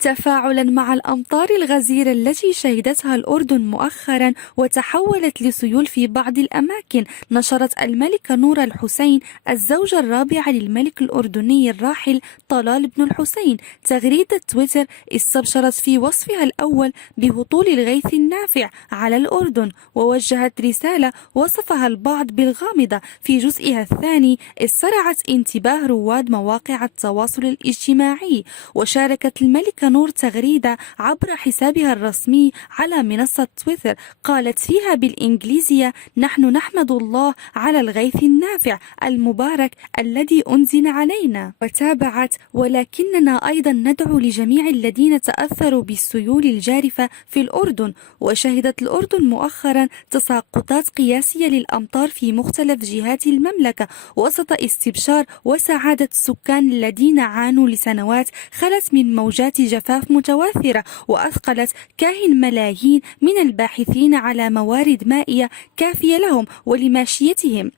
تفاعلا مع الأمطار الغزيرة التي شهدتها الأردن مؤخرا وتحولت لسيول في بعض الأماكن، نشرت الملكة نورة الحسين الزوجة الرابعة للملك الأردني الراحل طلال بن الحسين تغريدة تويتر استبشرت في وصفها الأول بهطول الغيث النافع على الأردن، ووجهت رسالة وصفها البعض بالغامضة. في جزئها الثاني استرعت انتباه رواد مواقع التواصل الاجتماعي، وشاركت الملكة نور تغريدة عبر حسابها الرسمي على منصة تويتر قالت فيها بالإنجليزية: نحن نحمد الله على الغيث النافع المبارك الذي أنزل علينا. وتابعت: ولكننا أيضا ندعو لجميع الذين تأثروا بالسيول الجارفة في الأردن. وشهدت الأردن مؤخرا تساقطات قياسية للأمطار في مختلف جهات المملكة وسط استبشار وسعادة السكان الذين عانوا لسنوات خلت من موجات جفاف متواثرة، وأثقلت كاهن ملايين من الباحثين على موارد مائية كافية لهم ولماشيتهم.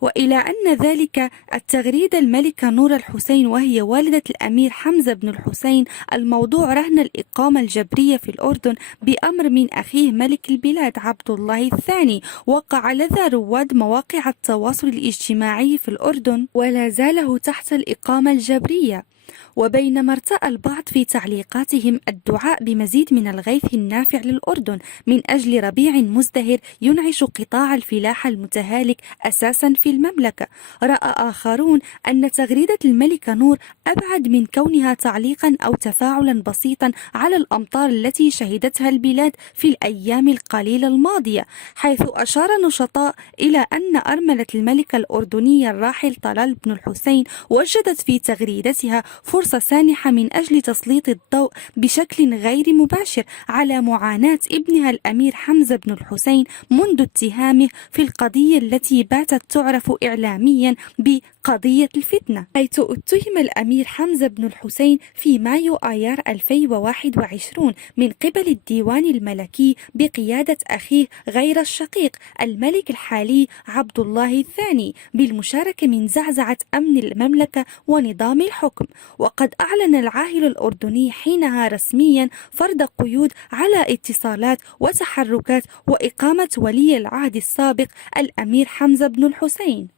وإلى أن ذلك التغريدة الملكة نور الحسين وهي والدة الأمير حمزة بن الحسين الموضوع رهن الإقامة الجبرية في الأردن بأمر من أخيه ملك البلاد عبد الله الثاني، وقع لدى رواد مواقع التواصل الاجتماعي في الأردن ولا زاله تحت الإقامة الجبرية. وبينما ارتأى البعض في تعليقاتهم الدعاء بمزيد من الغيث النافع للأردن من أجل ربيع مزدهر ينعش قطاع الفلاحة المتهالك أساسا في المملكة، رأى آخرون أن تغريدة الملكة نور أبعد من كونها تعليقا أو تفاعلا بسيطا على الأمطار التي شهدتها البلاد في الأيام القليلة الماضية، حيث أشار نشطاء إلى أن أرملة الملكة الأردنية الراحل طلال بن الحسين وجدت في تغريدتها فرصة سانحة من أجل تسليط الضوء بشكل غير مباشر على معاناة ابنها الأمير حمزة بن الحسين منذ اتهامه في القضية التي باتت تعرف إعلاميا بقضية الفتنة، حيث اتهم الأمير حمزة بن الحسين في مايو آيار 2021 من قبل الديوان الملكي بقيادة أخيه غير الشقيق الملك الحالي عبد الله الثاني بالمشاركة من زعزعة أمن المملكة ونظام الحكم. وقد أعلن العاهل الأردني حينها رسميا فرض قيود على اتصالات وتحركات وإقامة ولي العهد السابق الأمير حمزة بن الحسين.